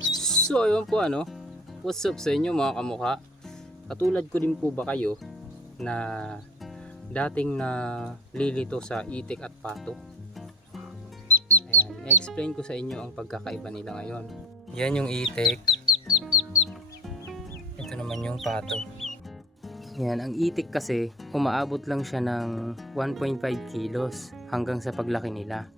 So ayun po what's up sa inyo mga kamukha? Katulad ko din po ba kayo na dating na lilito sa itik at pato? Ayan, i-explain ko sa inyo ang pagkakaiba nila ngayon. Yan yung itik. Ito naman yung pato. Yan, ang itik kasi umaabot lang siya ng 1.5 kilos hanggang sa paglaki nila.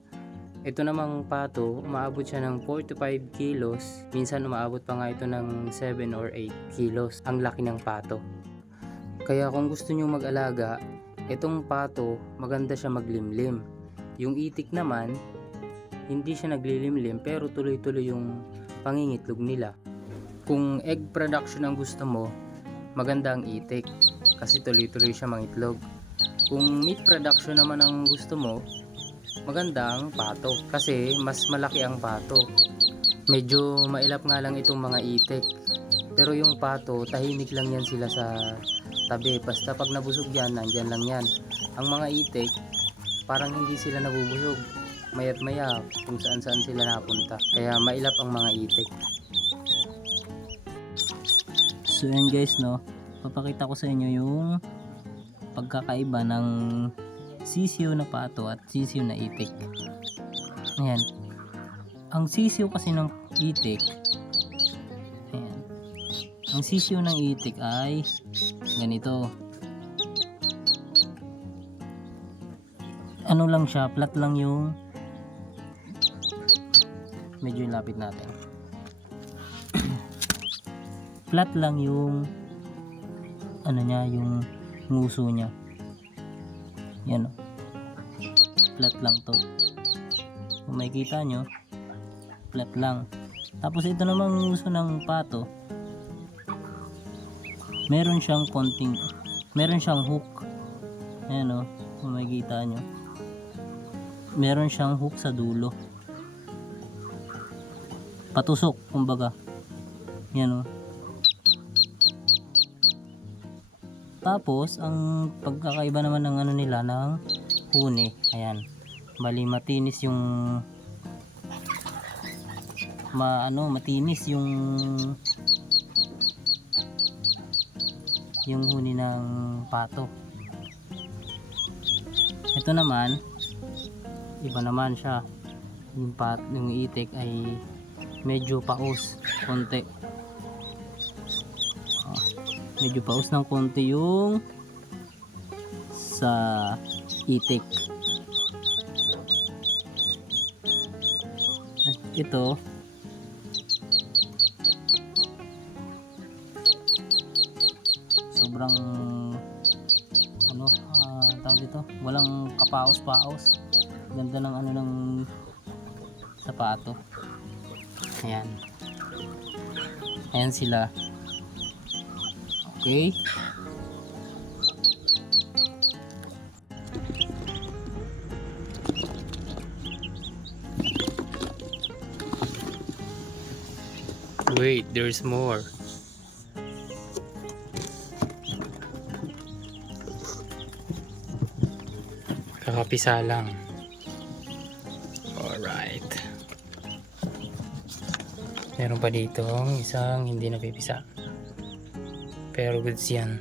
Ito namang pato, umaabot siya ng 4 to 5 kilos. Minsan umaabot pa nga ito ng 7 or 8 kilos. Ang laki ng pato. Kaya kung gusto nyo mag-alaga, itong pato, maganda siya maglimlim. Yung itik naman, hindi siya naglilimlim pero tuloy-tuloy yung pangingitlog nila. Kung egg production ang gusto mo, maganda ang itik kasi tuloy-tuloy siya mangitlog. Kung meat production naman ang gusto mo, maganda ang pato kasi mas malaki ang pato. Medyo mailap nga lang itong mga itik, pero yung pato tahimik lang yan sila sa tabi. Basta pag nabusog yan, nandyan lang yan. Ang mga itik parang hindi sila nabubusog, mayat maya kung saan saan sila napunta, kaya mailap ang mga itik. So yan guys, papakita ko sa inyo yung pagkakaiba ng sisiw na pato at sisiw na itik. Ayan. Ang sisiw kasi ng itik, ayan. Ang sisiw ng itik ay ganito. Ano lang siya, flat lang yung, medyo lapit natin. Flat lang yung ano niya, yung nguso niya. Yan flat lang to. Kung makikita nyo, flat lang. Tapos ito namang nguso ng pato, meron siyang hook. Ayan kung makikita nyo, meron siyang hook sa dulo, patusok kumbaga. Yan Tapos ang pagkakaiba naman ng nila ng huni, ayan, bali matinis yung matinis yung huni ng pato. Ito naman iba naman siya. Yung itik ay medyo paus konti. Medyo paus ng konti yung sa itik. Ito sobrang tawag dito, walang kapaos-paos. Ganda ng ng sapato. Ayan sila. Okay. Wait, there's more. Kakapisa lang. Alright. Meron pa dito isang hindi napipisa. Pero goods yan.